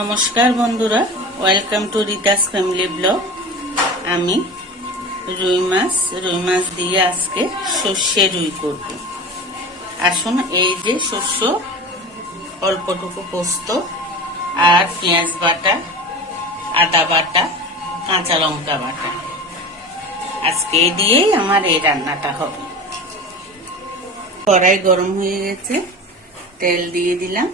নমস্কার বন্ধুরা welcome to Rita's family blog আমি রুই মাছ রুই মাছ দিয়ে আজকে সর্ষে রুই করব। আসুন এই যে শস্য অল্পটুকু পোস্ত আর পেঁয়াজ বাটা, আদা বাটা, কাঁচা লঙ্কা বাটা। আজকে দিয়েই আমার এই রান্নাটা হবে। কড়াই গরম হয়ে গেছে, তেল দিয়ে দিলাম।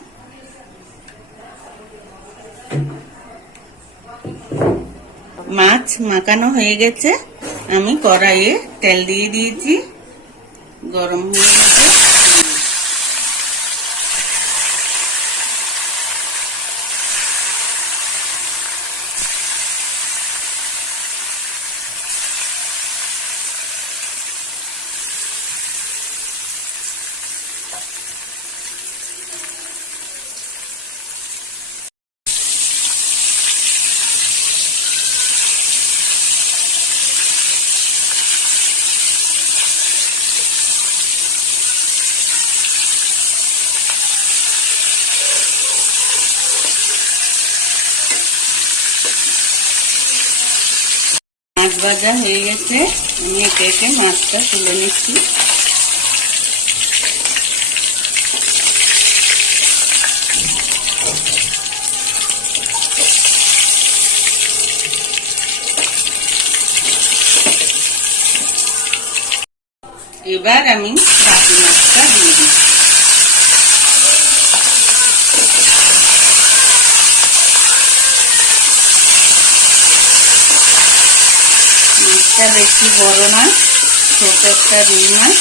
মাছ মাখানো হয়ে গেছে। আমি কড়াইয়ে তেল দিয়ে দিয়েছি। গরম হয়ে গেছে মাছ ভাজা হয়ে গেছে। আমি একে একে মাছটা তুলে নিচ্ছি। এবার আমি বাকি মাছটা দিয়ে দিচ্ছি। মাছটা বেশি বড় না, ছোট একটা রুই মাছ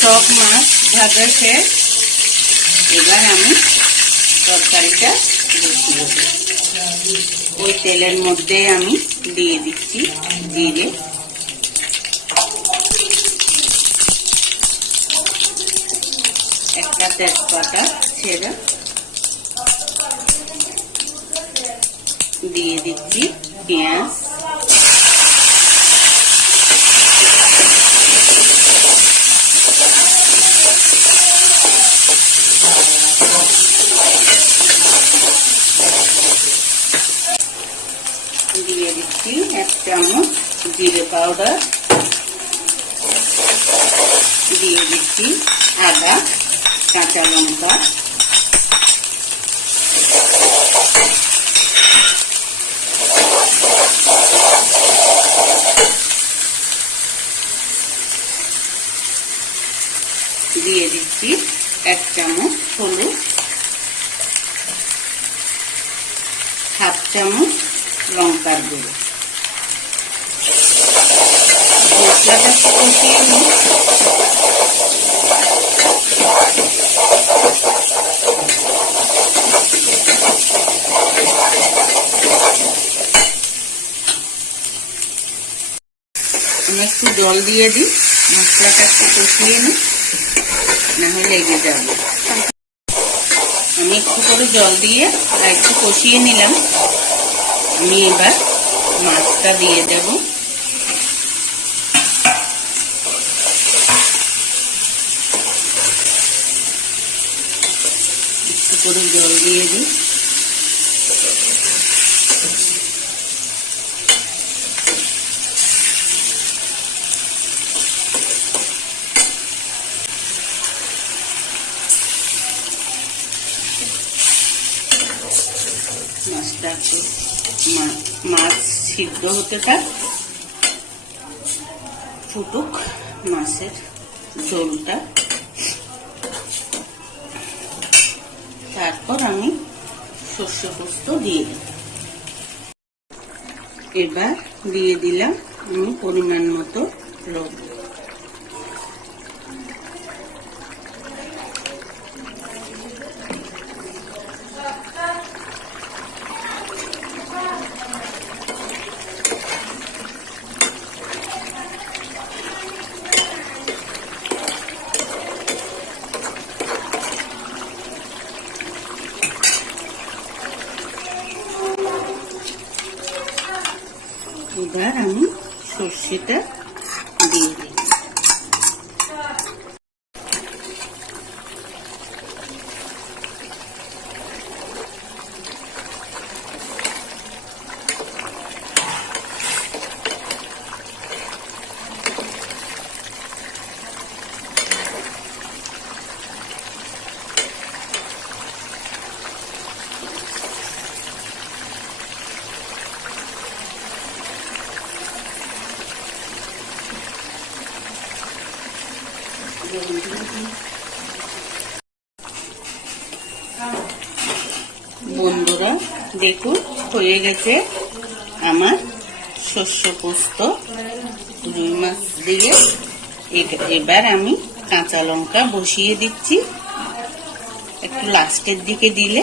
সব মাছ ভাজা শেষ। এবার আমি তরকারিটা বসিয়ে ওই তেলের মধ্যে আমি দিয়ে দিচ্ছি জিরে। একটা তেজপাতা ছেড়ে দিয়ে দিচ্ছি পেঁয়াজ। দিয়ে দিচ্ছি এক চামচ জিরে পাউডার। দিয়ে দিচ্ছি আদা। কাঁচা লঙ্কা। দিয়ে দিচ্ছি এক চামচ হলুদ। হাফ চামচ লঙ্কার গুঁড়ো। মশলাটা কষিয়ে নিই। আমি একটু জল দিয়ে দিই, মশলাটা একটু কষিয়ে না হলে লেগে যাবে। আমি একটু করে জল দিয়ে একটু কষিয়ে নিলাম। আমি এবার মাছটা দিয়ে দেব। একটু করে জল দিয়ে দিই। মাছটা মাছ সিদ্ধ হতে থাক। ফুটুক মাছের ঝোলটা। তারপর আমি শস্য পোস্ত দিয়ে দিই এবার দিয়ে দিলাম আমি পরিমাণ মতো লবণ। வச்சுட்டு বন্ধুরা, দেখুন, হয়ে গেছে আমার শস্য পোস্ত। রুই মাছ দিয়ে এবার আমি কাঁচা লঙ্কা বসিয়ে দিচ্ছি। একটু লাস্টের দিকে দিলে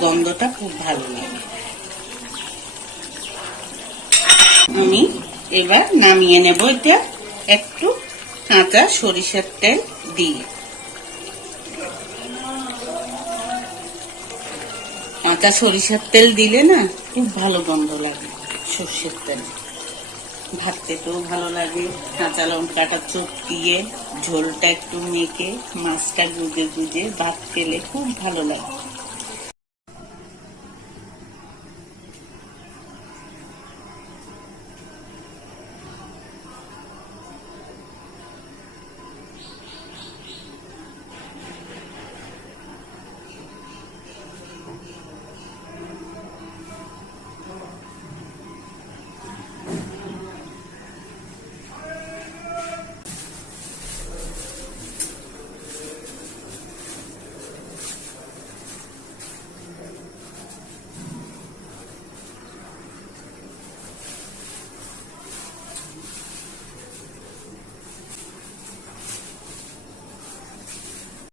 গন্ধটা খুব ভালো লাগে। আমি এবার নামিয়ে নেব এটা একটু কাঁচা সরিষার তেল দিয়ে। কাঁচা সরিষার তেল দিলে না খুব ভালো গন্ধ লাগে সর্ষের তেল। ভাত খেতেও ভালো লাগে। কাঁচা লঙ্কাটা চটকিয়ে ঝোলটা একটু মেখে, মাছটা গুজে গুজে ভাত খেলে খুব ভালো লাগে।